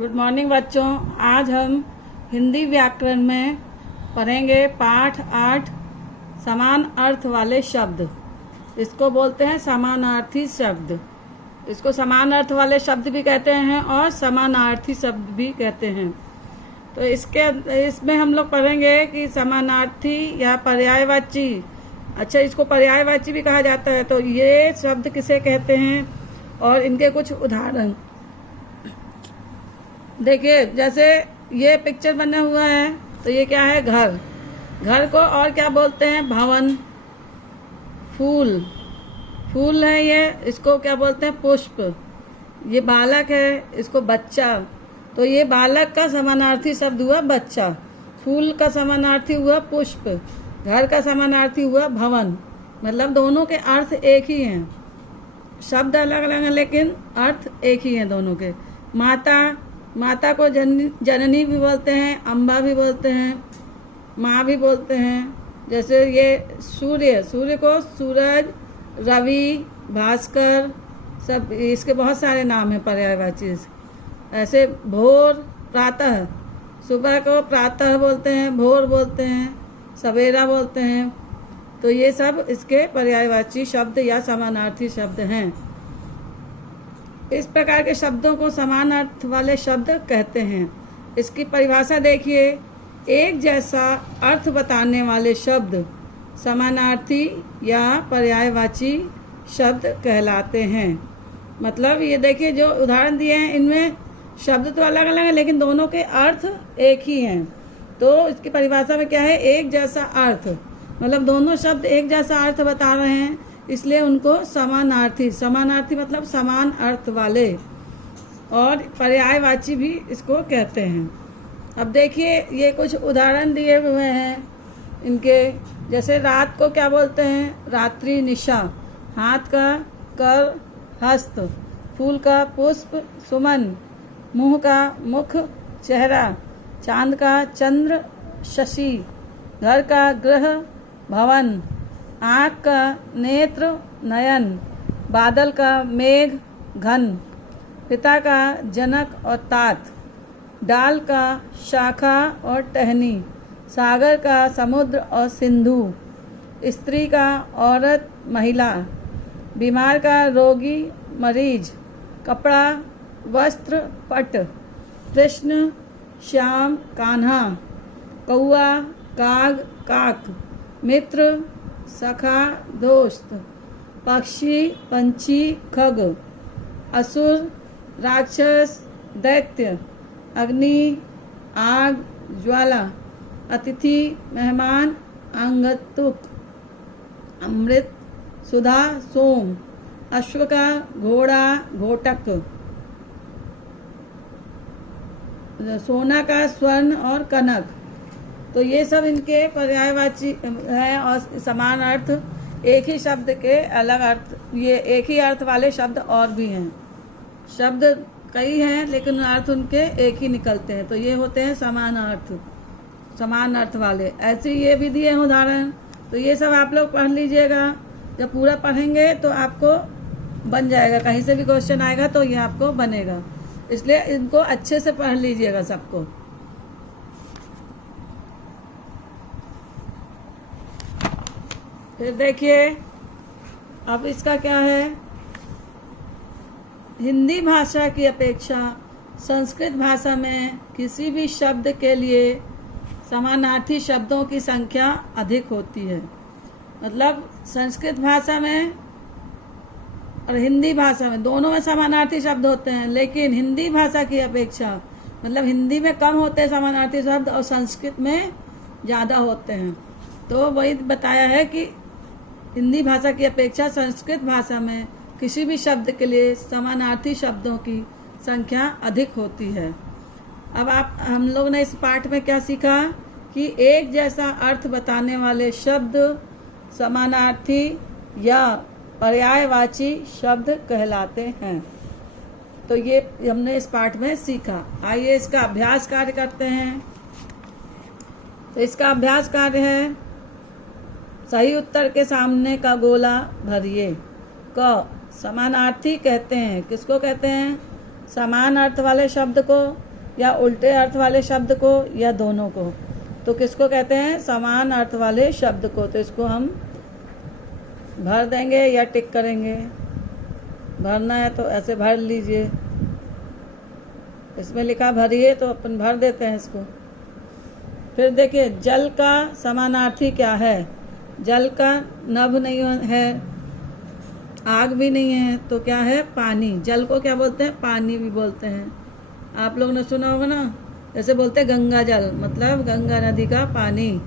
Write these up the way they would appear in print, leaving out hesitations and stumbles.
Good morning बच्चों। आज हम हिंदी व्याकरण में पढ़ेंगे पाठ 8 समान अर्थ वाले शब्द। इसको बोलते हैं समानार्थी शब्द। इसको समान अर्थ वाले शब्द भी कहते हैं और समानार्थी शब्द भी कहते हैं। तो इसमें हम लोग पढ़ेंगे कि समानार्थी या पर्यायवाची, अच्छा इसको पर्यायवाची भी कहा जाता है। तो ये शब्द किसे कहते हैं और इनके कुछ उदाहरण देखिए। जैसे ये पिक्चर बना हुआ है तो ये क्या है? घर। घर को और क्या बोलते हैं? भवन। फूल, फूल है ये, इसको क्या बोलते हैं? पुष्प। ये बालक है, इसको बच्चा। तो ये बालक का समानार्थी शब्द हुआ बच्चा। फूल का समानार्थी हुआ पुष्प। घर का समानार्थी हुआ भवन। मतलब दोनों के अर्थ एक ही हैं, शब्द अलग अलग हैं लेकिन अर्थ एक ही हैं दोनों के। माता, माता को जननी भी बोलते हैं, अम्बा भी बोलते हैं, माँ भी बोलते हैं। जैसे ये सूर्य, सूर्य को सूरज, रवि, भास्कर, सब इसके बहुत सारे नाम हैं पर्यायवाची। ऐसे भोर, प्रातः, सुबह को प्रातः बोलते हैं, भोर बोलते हैं, सवेरा बोलते हैं। तो ये सब इसके पर्यायवाची शब्द या समानार्थी शब्द हैं। इस प्रकार के शब्दों को समान अर्थ वाले शब्द कहते हैं। इसकी परिभाषा देखिए। एक जैसा अर्थ बताने वाले शब्द समानार्थी या पर्यायवाची शब्द कहलाते हैं। मतलब ये देखिए जो उदाहरण दिए हैं इनमें शब्द तो अलग अलग हैं लेकिन दोनों के अर्थ एक ही हैं। तो इसकी परिभाषा में क्या है? एक जैसा अर्थ, मतलब दोनों शब्द एक जैसा अर्थ बता रहे हैं, इसलिए उनको समानार्थी, समानार्थी मतलब समान अर्थ वाले, और पर्यायवाची भी इसको कहते हैं। अब देखिए ये कुछ उदाहरण दिए हुए हैं इनके। जैसे रात को क्या बोलते हैं? रात्रि, निशा। हाथ का कर, हस्त। फूल का पुष्प, सुमन। मुंह का मुख, चेहरा। चांद का चंद्र, शशि। घर का गृह, भवन। आँख का नेत्र, नयन। बादल का मेघ, घन। पिता का जनक और तात। डाल का शाखा और टहनी। सागर का समुद्र और सिंधु। स्त्री का औरत, महिला। बीमार का रोगी, मरीज। कपड़ा, वस्त्र, पट। कृष्ण, श्याम, कान्हा। कौआ, काग, काक। मित्र, सखा, दोस्त। पक्षी, पंछी, खग। असुर, राक्षस, दैत्य। अग्नि, आग, ज्वाला। अतिथि, मेहमान, आगंतुक। अमृत, सुधा, सोम। अश्व का घोड़ा, घोटक। सोना का स्वर्ण और कनक। तो ये सब इनके पर्यायवाची हैं और समान अर्थ। एक ही शब्द के अलग अर्थ, ये एक ही अर्थ वाले शब्द और भी हैं। शब्द कई हैं लेकिन अर्थ उनके एक ही निकलते हैं। तो ये होते हैं समान अर्थ, समान अर्थ वाले। ऐसे ये भी दिए हैं उदाहरण। तो ये सब आप लोग पढ़ लीजिएगा। जब पूरा पढ़ेंगे तो आपको बन जाएगा, कहीं से भी क्वेश्चन आएगा तो ये आपको बनेगा। इसलिए इनको अच्छे से पढ़ लीजिएगा सबको। फिर देखिए अब इसका क्या है? हिंदी भाषा की अपेक्षा संस्कृत भाषा में किसी भी शब्द के लिए समानार्थी शब्दों की संख्या अधिक होती है। मतलब संस्कृत भाषा में और हिंदी भाषा में दोनों में समानार्थी शब्द होते हैं, लेकिन हिंदी भाषा की अपेक्षा, मतलब हिंदी में कम होते हैं समानार्थी शब्द और संस्कृत में ज़्यादा होते हैं। तो वही बताया है कि हिंदी भाषा की अपेक्षा संस्कृत भाषा में किसी भी शब्द के लिए समानार्थी शब्दों की संख्या अधिक होती है। अब हम लोग ने इस पाठ में क्या सीखा कि एक जैसा अर्थ बताने वाले शब्द समानार्थी या पर्यायवाची शब्द कहलाते हैं। तो ये हमने इस पाठ में सीखा। आइए इसका अभ्यास कार्य करते हैं। तो इसका अभ्यास कार्य है, सही उत्तर के सामने का गोला भरिए। क समानार्थी कहते हैं, किसको कहते हैं? समान अर्थ वाले शब्द को या उल्टे अर्थ वाले शब्द को या दोनों को। तो किसको कहते हैं? समान अर्थ वाले शब्द को। तो इसको हम भर देंगे या टिक करेंगे। भरना है तो ऐसे भर लीजिए, इसमें लिखा भरिए तो अपन भर देते हैं इसको। फिर देखिए जल का समानार्थी क्या है? जल का नभ नहीं है, आग भी नहीं है, तो क्या है? पानी। जल को क्या बोलते हैं? पानी भी बोलते हैं। आप लोग ने सुना होगा ना, जैसे बोलते हैं गंगा जल, मतलब गंगा नदी का पानी,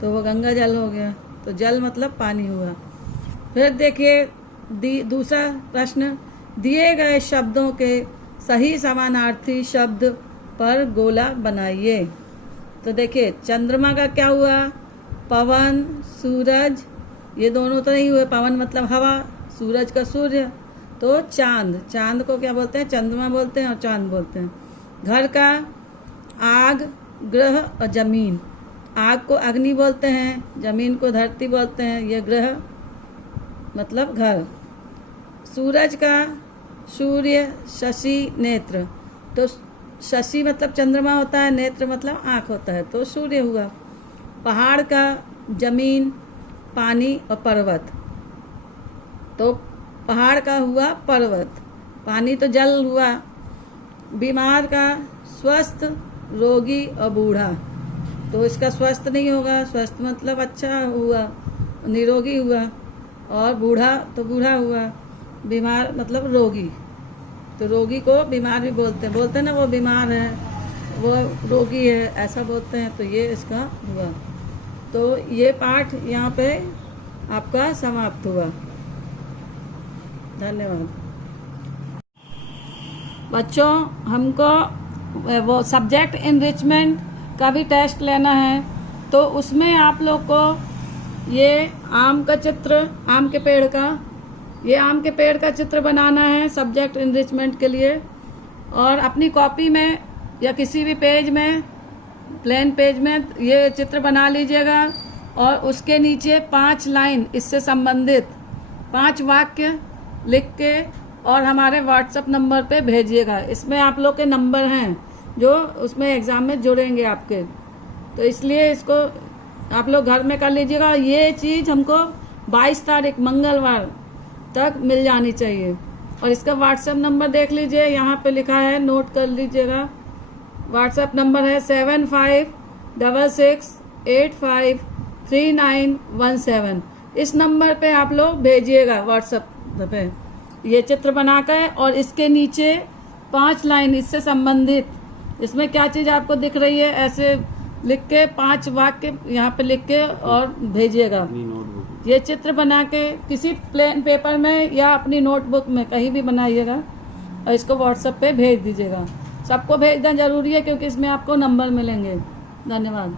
तो वो गंगा जल हो गया। तो जल मतलब पानी हुआ। फिर देखिए दूसरा प्रश्न, दिए गए शब्दों के सही समानार्थी शब्द पर गोला बनाइए। तो देखिए चंद्रमा का क्या हुआ? पवन, सूरज, ये दोनों तो नहीं हुए। पवन मतलब हवा, सूरज का सूर्य, तो चांद। चांद को क्या बोलते हैं? चंद्रमा बोलते हैं और चांद बोलते हैं। घर का आग, ग्रह और जमीन। आग को अग्नि बोलते हैं, जमीन को धरती बोलते हैं, ये ग्रह मतलब घर। सूरज का सूर्य, शशि, नेत्र। तो शशि मतलब चंद्रमा होता है, नेत्र मतलब आँख होता है, तो सूर्य हुआ। पहाड़ का जमीन, पानी और पर्वत। तो पहाड़ का हुआ पर्वत, पानी तो जल हुआ। बीमार का स्वस्थ, रोगी और बूढ़ा। तो इसका स्वस्थ नहीं होगा, स्वस्थ मतलब अच्छा हुआ, निरोगी हुआ, और बूढ़ा तो बूढ़ा हुआ। बीमार मतलब रोगी, तो रोगी को बीमार भी बोलते हैं ना, वो बीमार है, वो रोगी है, ऐसा बोलते हैं। तो ये इसका हुआ। तो ये पाठ यहाँ पे आपका समाप्त हुआ। धन्यवाद बच्चों। हमको वो सब्जेक्ट इनरिचमेंट का भी टेस्ट लेना है, तो उसमें आप लोग को ये आम का चित्र, आम के पेड़ का, ये आम के पेड़ का चित्र बनाना है सब्जेक्ट इनरिचमेंट के लिए। और अपनी कॉपी में या किसी भी पेज में, प्लेन पेज में ये चित्र बना लीजिएगा, और उसके नीचे 5 लाइन इससे संबंधित 5 वाक्य लिख के और हमारे व्हाट्सएप नंबर पे भेजिएगा। इसमें आप लोग के नंबर हैं जो उसमें एग्ज़ाम में जुड़ेंगे आपके, तो इसलिए इसको आप लोग घर में कर लीजिएगा। ये चीज़ हमको 22 तारीख मंगलवार तक मिल जानी चाहिए। और इसका व्हाट्सएप नंबर देख लीजिए, यहाँ पे लिखा है, नोट कर लीजिएगा। व्हाट्सएप नंबर है 7566853917। इस नंबर पे आप लोग भेजिएगा व्हाट्सएप पे ये चित्र बनाकर, और इसके नीचे 5 लाइन इससे संबंधित, इसमें क्या चीज़ आपको दिख रही है ऐसे लिख के 5 वाक्य यहाँ पे लिख के और भेजिएगा। ये चित्र बना के किसी प्लेन पेपर में या अपनी नोटबुक में कहीं भी बनाइएगा, और इसको व्हाट्सएप पे भेज दीजिएगा। सबको भेजना जरूरी है क्योंकि इसमें आपको नंबर मिलेंगे। धन्यवाद।